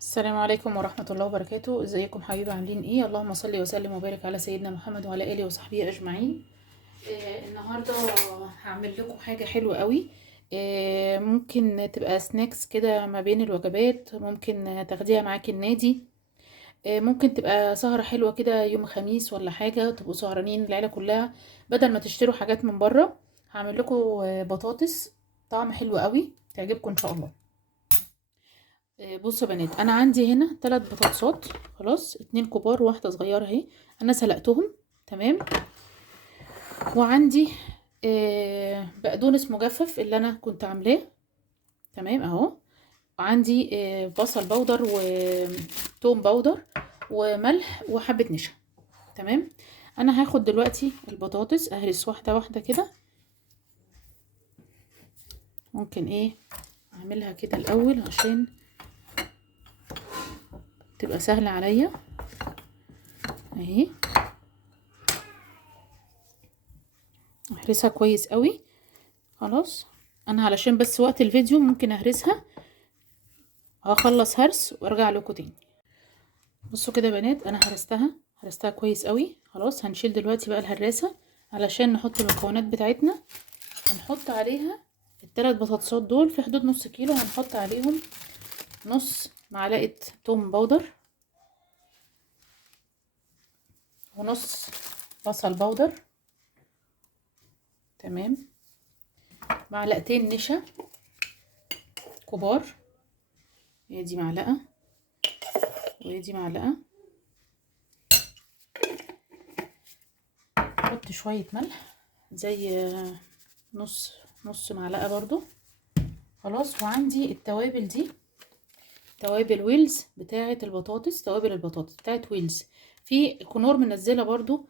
السلام عليكم ورحمة الله وبركاته. ازيكم حبايبي، عاملين ايه؟ اللهم صل وسلم وبارك على سيدنا محمد وعلى اله وصحبه اجمعين. النهارده هعمل لكم حاجة حلوة قوي. ممكن تبقى سناكس كده ما بين الوجبات، ممكن تاخديها معاكي النادي. ممكن تبقى سهرة حلوة كده يوم خميس ولا حاجة، تبقوا سهرانين العيلة كلها بدل ما تشتروا حاجات من بره. هعمل لكم بطاطس طعم حلو قوي، تعجبكم ان شاء الله. بصوا يا بنات، انا عندي هنا 3 بطاطسات. خلاص، 2 كبار وواحده صغيره اهي. انا سلقتهم. تمام. وعندي بقدونس مجفف اللي انا كنت عاملاه. تمام اهو. وعندي بصل بودر وتوم بودر وملح وحبه نشا. تمام. انا هاخد دلوقتي البطاطس اهرس واحده واحده كده. ممكن اعملها كده الاول عشان تبقى سهله عليا اهي. اهرسها كويس قوي. خلاص. انا علشان بس وقت الفيديو ممكن اهرسها، هخلص هرس وارجع لكم تاني. بصوا كده يا بنات، انا هرستها كويس قوي. خلاص، هنشيل دلوقتي بقى الهراسة علشان نحط المكونات بتاعتنا. هنحط عليها ال3 بطاطسات دول في حدود نص كيلو. هنحط عليهم نص معلقة توم بودر، ونص بصل بودر. تمام. معلقتين نشا كبار، هي دي معلقة ودي معلقة. احط شوية ملح زي نص معلقة برضو. خلاص. وعندي التوابل دي توابل ويلز بتاعة البطاطس، توابل البطاطس بتاعة ويلز. في كنور منزلة برضو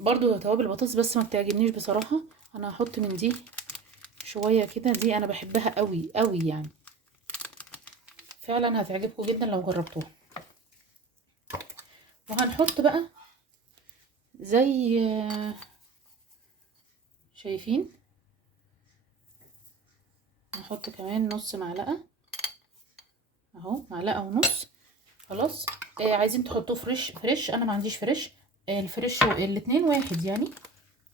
برضو توابل البطاطس، بس ما بتعجبنيش بصراحة. انا هحط من دي شوية كده، دي انا بحبها قوي قوي يعني. فعلا هتعجبكم جدا لو جربتوها. وهنحط بقى زي شايفين، نحط كمان نص معلقة اهو، معلقة ونص. خلاص. عايزين تحطوه فريش، انا ما عنديش فريش. الفريش الاتنين واحد يعني.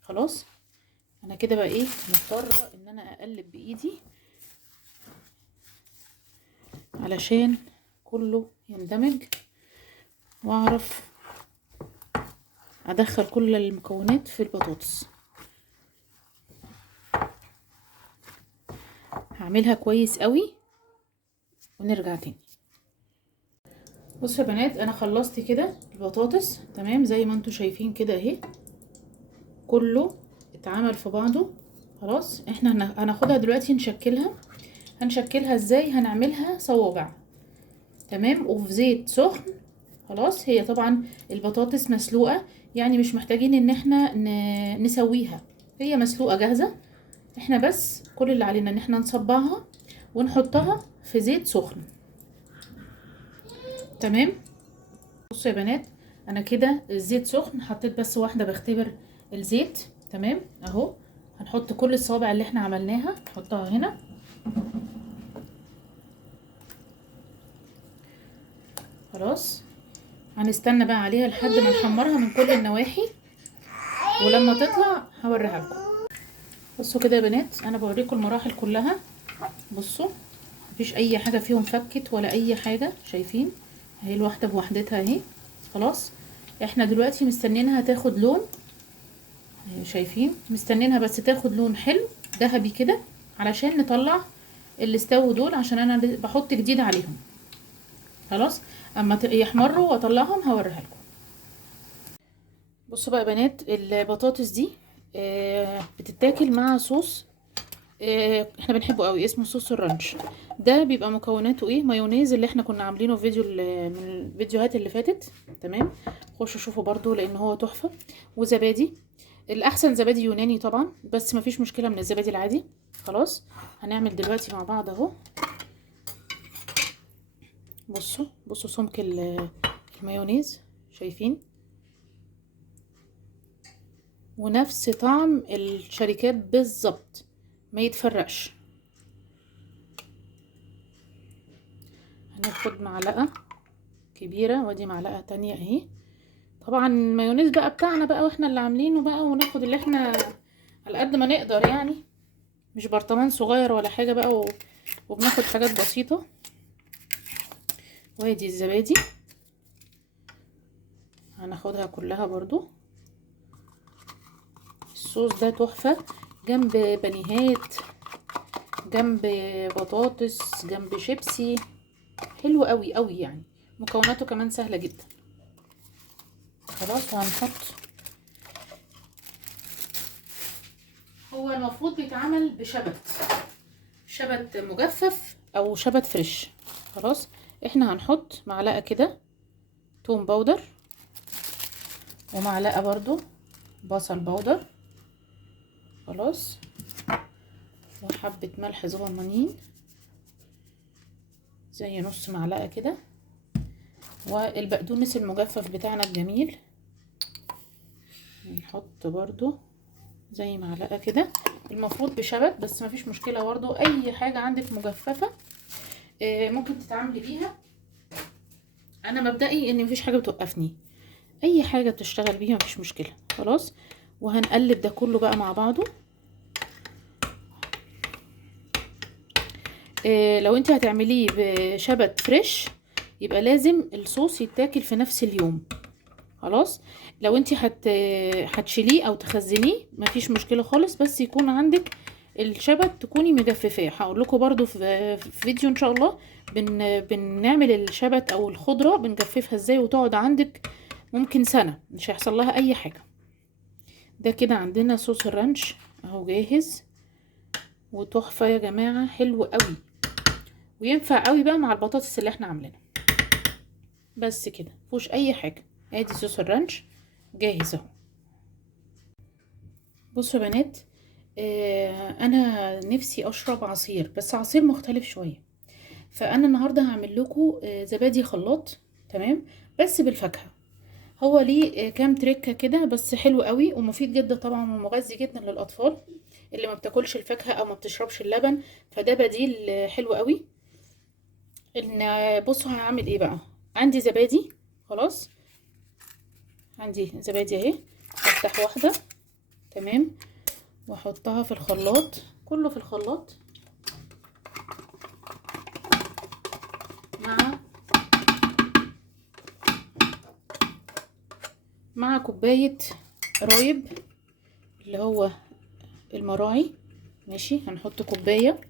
خلاص. انا كده بقى مضطرة ان انا اقلب بايدي علشان كله يندمج واعرف ادخل كل المكونات في البطاطس. هعملها كويس قوي ونرجع تاني. بصوا يا بنات، انا خلصت كده البطاطس. تمام زي ما انتوا شايفين كده اهي، كله اتعمل في بعضه. خلاص. احنا هناخدها دلوقتي نشكلها. هنشكلها ازاي؟ هنعملها صوابع. تمام. وفي زيت سخن. خلاص. هي طبعا البطاطس مسلوقة، يعني مش محتاجين ان احنا نسويها، هي مسلوقة جاهزة. احنا بس كل اللي علينا ان احنا نصبعها ونحطها في زيت سخن. تمام. بصوا يا بنات، انا كده الزيت سخن، حطيت بس واحدة بختبر الزيت. تمام اهو. هنحط كل الصوابع اللي احنا عملناها، نحطها هنا. خلاص. هنستنى بقى عليها لحد ما نحمرها من كل النواحي، ولما تطلع هوريها لكم. بصوا كده يا بنات، انا بوريكم المراحل كلها. بصوا، مفيش اي حاجه فيهم فكت ولا اي حاجه. شايفين اهي الواحده بوحدتها اهي. خلاص. احنا دلوقتي مستنينها تاخد لون. شايفين، مستنينها بس تاخد لون حلو ذهبي كده علشان نطلع اللي استووا دول، عشان انا بحط جديد عليهم. خلاص. اما يحمروا واطلعهم هوريها لكم. بصوا بقى يا بنات، البطاطس دي بتتاكل مع صوص احنا بنحبه قوي، اسمه صوص الرانش. ده بيبقى مكوناته مايونيز اللي احنا كنا عاملينه في فيديو من الفيديوهات اللي فاتت. تمام. خشوا شوفوا برضو لان هو تحفة. وزبادي. الاحسن زبادي يوناني طبعا، بس مفيش مشكلة من الزبادي العادي. خلاص. هنعمل دلوقتي مع بعض اهو. بصوا بصوا سمك المايونيز. شايفين، ونفس طعم الشركات بالظبط، ما يتفرقش. هناخد معلقة كبيرة وادي معلقة تانية اهي. طبعا المايونيز بقى بتاعنا بقى واحنا اللي عاملينه بقى، وناخد اللي احنا على قد ما نقدر يعني، مش برطمان صغير ولا حاجة بقى وبناخد حاجات بسيطة. وادي الزبادي هناخدها كلها برضو. الصوص ده تحفة جنب بانيهات، جنب بطاطس، جنب شيبسي، حلو قوي قوي يعني. مكوناته كمان سهلة جدا. خلاص وهنحط، هو المفروض بيتعمل شبت مجفف او شبت فريش. خلاص احنا هنحط معلقة كده توم باودر، ومعلقة برضو بصل باودر. خلاص وحبة ملح صغننين زي نص معلقة كده، والبقدونس المجفف بتاعنا الجميل نحط برضو زي معلقة كده. المفروض بشبت بس مفيش مشكلة برضو، اي حاجة عندك مجففة ممكن تتعاملي بيها. انا مبدئي ان مفيش حاجة بتوقفني، اي حاجة تشتغل بيها مفيش مشكلة. خلاص وهنقلب ده كله بقى مع بعضه. لو انت هتعمليه بشبت فريش يبقى لازم الصوص يتاكل في نفس اليوم. خلاص لو انت هتشيليه او تخزنيه مفيش مشكله خالص، بس يكون عندك الشبت تكوني مجففاه. هقول لكم برضو في فيديو ان شاء الله بنعمل الشبت او الخضره بنجففها ازاي، وتقعد عندك ممكن سنه مش هيحصل لها اي حاجه. ده كده عندنا صوص الرانش اهو جاهز وتحفه يا جماعه، حلو قوي وينفع قوي بقى مع البطاطس اللي احنا عاملينها. بس كده مفيهوش اي حاجه. ادي صوص الرانش جاهز اهو. بصوا يا بنات، انا نفسي اشرب عصير بس عصير مختلف شويه، فانا النهارده هعمل لكم زبادي خلاط. تمام بس بالفاكهه. هو ليه كام تريكه كده بس حلو قوي ومفيد جدا طبعا ومغذي جدا للاطفال اللي ما بتاكلش الفاكهه او ما بتشربش اللبن، فده بديل حلو قوي. ان بصوا هعمل ايه بقى. عندي زبادي. خلاص عندي زبادي اهي، هفتح واحده. تمام واحطها في الخلاط، كله في الخلاط مع كوبايه رايب اللي هو المراعي. ماشي هنحط كوبايه.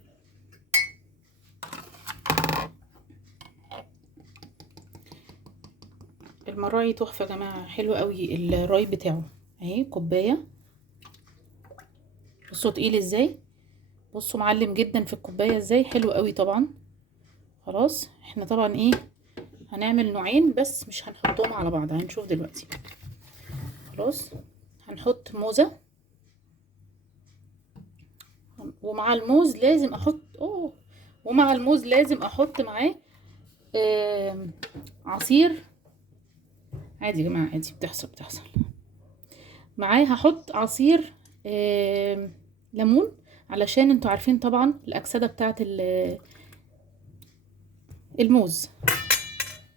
المراعي تحفه يا جماعه، حلو قوي الرايب بتاعه. اهي كوبايه. بصوا تقيل ازاي، بصوا معلم جدا في الكوبايه ازاي، حلو قوي طبعا. خلاص احنا طبعا ايه هنعمل نوعين بس مش هنحطهم على بعض، هنشوف دلوقتي. خلاص هنحط موزة، ومع الموز لازم احط ومع الموز لازم احط معاه عصير. عادي يا جماعة عادي، بتحصل معاه. هحط عصير ليمون علشان انتوا عارفين طبعا الاكسدة بتاعت الموز.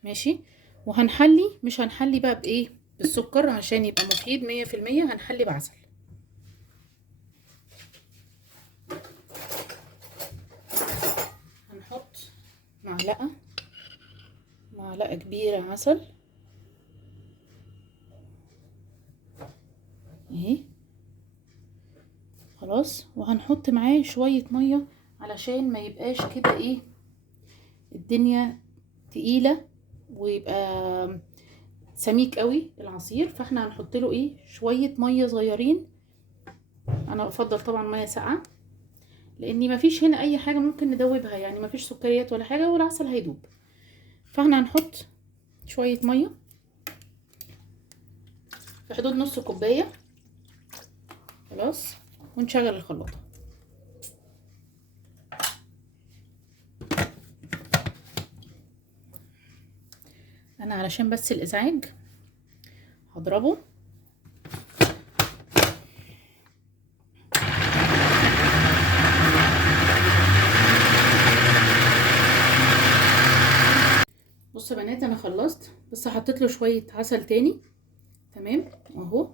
ماشي وهنحلي، مش هنحلي بقى بايه بالسكر عشان يبقى مفيد 100%، هنحلي بعسل. هنحط معلقة كبيرة عسل اهي. خلاص وهنحط معاه شوية مية علشان ما يبقاش كده ايه الدنيا تقيلة ويبقى سميك قوي العصير، فاحنا هنحط له ايه شوية مية صغيرين. انا بفضل طبعا مية ساقعة لاني مفيش هنا اي حاجة ممكن ندوبها، يعني مفيش سكريات ولا حاجة والعسل هيدوب. فاحنا هنحط شوية مية في حدود نص كوباية. خلاص ونشغل الخلاطة. انا علشان بس الازعاج هضربه. بصوا يا بنات انا خلصت، بس حطيت له شويه عسل تاني. تمام اهو.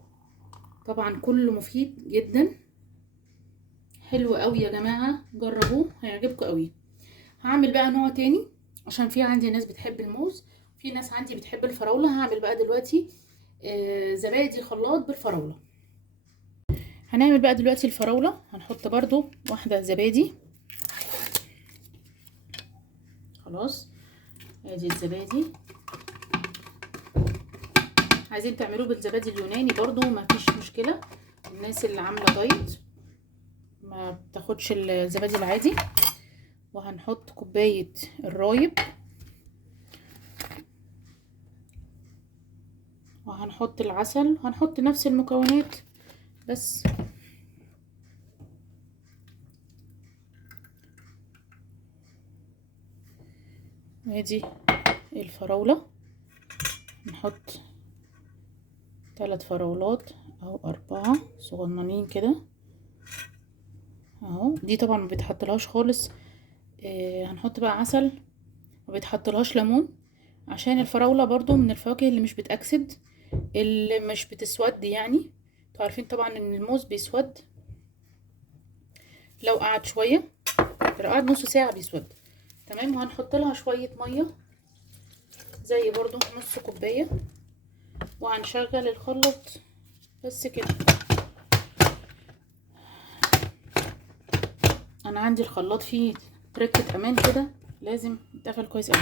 طبعا كله مفيد جدا، حلو قوي يا جماعه، جربوه هيعجبكم قوي. هعمل بقى نوع تاني عشان في عندي ناس بتحب الموز، في ناس عندي بتحب الفراوله. هعمل بقى دلوقتي زبادي خلاط بالفراوله. هنعمل بقى دلوقتي الفراوله. هنحط برضو واحده زبادي. خلاص ادي الزبادي. عايزين تعملوه بالزبادي اليوناني برضو ما فيش مشكله. الناس اللي عامله دايت ما بتاخدش الزبادي العادي. وهنحط كوبايه الرايب، وهنحط العسل، هنحط نفس المكونات بس. ادي الفراولة، نحط 3 فراولات او 4 صغننين كده اهو. دي طبعا ما بيتحطلهاش خالص هنحط بقى عسل، ما بيتحطلهاش ليمون، عشان الفراولة برضو من الفواكه اللي مش بتأكسد، اللي مش بتسود. يعني انتوا عارفين طبعا ان الموز بيسود لو قعد شوية، لو قعد نص ساعة بيسود. تمام. وهنحط لها شوية مية زي برضو نص كوباية، وهنشغل الخلاط بس كده. انا عندي الخلاط فيه تركة امان كده، لازم يتقفل كويس قوي.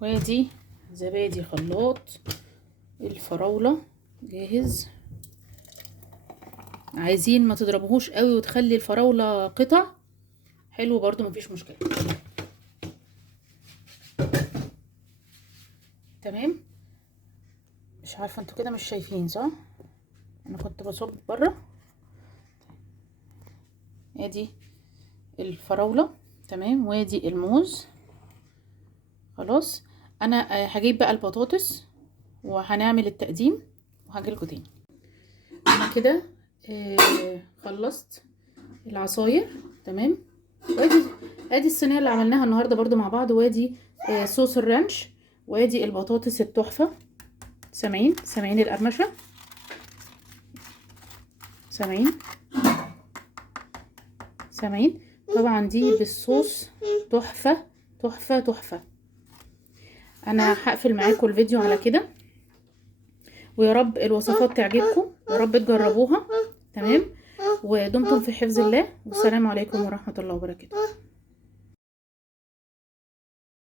وادي زبادي خلاط الفراولة جاهز. عايزين ما تضربوهوش قوي وتخلي الفراولة قطع، حلو برضو مفيش مشكلة. تمام. مش عارفة انتوا كده مش شايفين صح؟ انا كنت بصب بره. ادي الفراولة تمام، وادي الموز. خلاص انا هجيب بقى البطاطس وهنعمل التقديم وهجيلكوا تاني. انا كده خلصت العصاير. تمام. ادي الصينيه اللي عملناها النهارده برضو مع بعض، وادي صوص الرانش، وادي البطاطس التحفه. سامعين القرمشه؟ سامعين طبعا دي بالصوص تحفه تحفه تحفه. انا هقفل معاكم الفيديو على كده، ويا رب الوصفات تعجبكم، يا رب تجربوها. تمام. ودمتم في حفظ الله، والسلام عليكم ورحمه الله وبركاته.